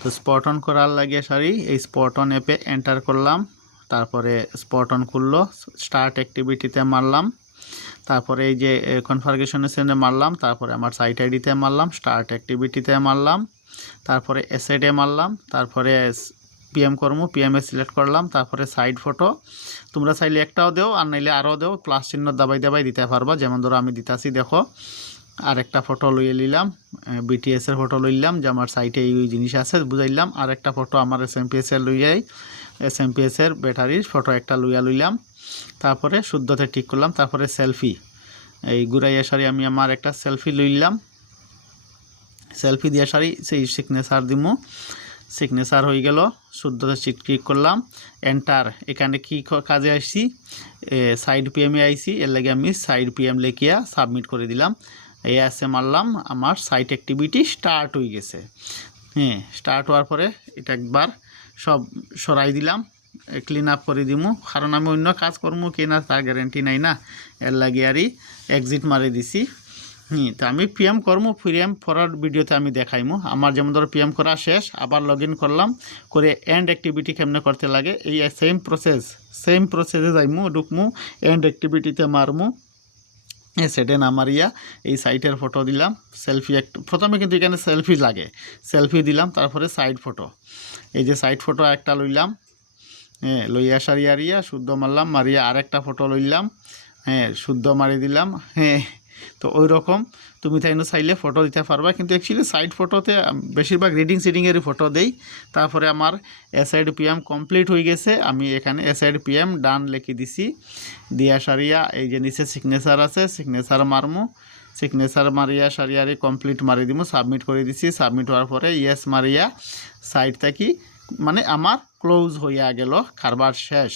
তো spot on করার লাগে সারি এই স্পট অন অ্যাপে এন্টার করলাম, তারপরে স্পট অন করলো, স্টার্ট অ্যাক্টিভিটিতে মারলাম, তারপরে এই যে কনফিগারেশনের সেন্ডে মারলাম, তারপরে আমার সাইট আইডিতে মারলাম, স্টার্ট অ্যাক্টিভিটিতে মারলাম, তারপরে অ্যাসেটে মারলাম, তারপরে পিএম কর্ম পিএমএ সিলেক্ট করলাম, তারপরে সাইড ফটো তোমরা চাইলে একটাও দেও আর নাইলে আরও দেও, প্লাস চিহ্ন দাবাই দাবাই দিতে পারবা। যেমন ধরো আমি দিতাছি, দেখো আর একটা ফটো লইয়ে নিলাম, বিটিএসের ফটো লইলাম যে আমার সাইটে এই জিনিস আছে বুঝাইলাম। আর একটা ফটো আমার এসএমপিএসের লইয়াই, এসএমপিএসের ব্যাটারির ফটো একটা লইলাম, তারপরে শুদ্ধতে ঠিক করলাম, তারপরে সেলফি এই ঘুরাইয়া সারি আমি আমার একটা সেলফি লইলাম, সেলফি দিয়ে সারি সেই সিগনেচার দিমু, সিগনেচার হয়ে গেল, শুদ্ধতে ক্লিক করলাম, এন্টার। এখানে কি কাজে আসছি, সাইড পিএমে আইসি, এর লাগে আমি সাইড পিএম লেখিয়া সাবমিট করে দিলাম, এই আছে মারলাম, আমার সাইট অ্যাক্টিভিটি স্টার্ট হয়ে গেছে। হ্যাঁ, স্টার্ট হওয়ার পরে এটা একবার সব সরাই দিলাম, ক্লিন আপ করে দিমু, কারণ আমি অন্য কাজ করবো কি না তার গ্যারেন্টি নাই না, এর লাগে আরই এক্সিট মারি দিছি। তো আমি পিএম করবো, পিএম ফরওয়ার্ড ভিডিওতে আমি দেখাইমু। আমার যেমন ধরো পিএম করা শেষ, আবার লগ ইন করলাম, করে এন্ড অ্যাক্টিভিটি কেমনে করতে লাগে এই সেম প্রসেসে যাইমু, ঢুকমু, এন্ড অ্যাক্টিভিটিতে মারমু, সেটে না মারিয়া এই সাইটের ফটো দিলাম, সেলফি প্রথমে কিন্তু এখানে সেলফি লাগে, সেলফি দিলাম, তারপরে সাইড ফটো, এই যে সাইড ফটো একটা লইলাম, হ্যাঁ লইয়া সারিয়া শুদ্ধ মারলাম, মারিয়া আরেকটা ফটো লইলাম, হ্যাঁ শুদ্ধ মারি দিলাম। হ্যাঁ, তো ওই রকম তুমি তাই চাইলে ফটো দিতে পারবা, কিন্তু অ্যাকচুয়ালি সাইড ফটোতে বেশিরভাগ রিডিং সিডিংয়েরই ফটো দেই। তারপরে আমার এসআইড পিএম কমপ্লিট হয়ে গেছে, আমি এখানে এসআইড পিএম ডান লিখে দিছি, দিয়া সারিয়া এই যে নিচে সিগনেচার আছে, সিগনেচার মারমু, সিগনেচার মারিয়া সারিয়ারে কমপ্লিট মারি দিমু, সাবমিট করে দিছি, সাবমিট হওয়ার পরে ইয়েস মারিয়া সাইট থাকি মানে আমার ক্লোজ হইয়া গেল, কারবার শেষ।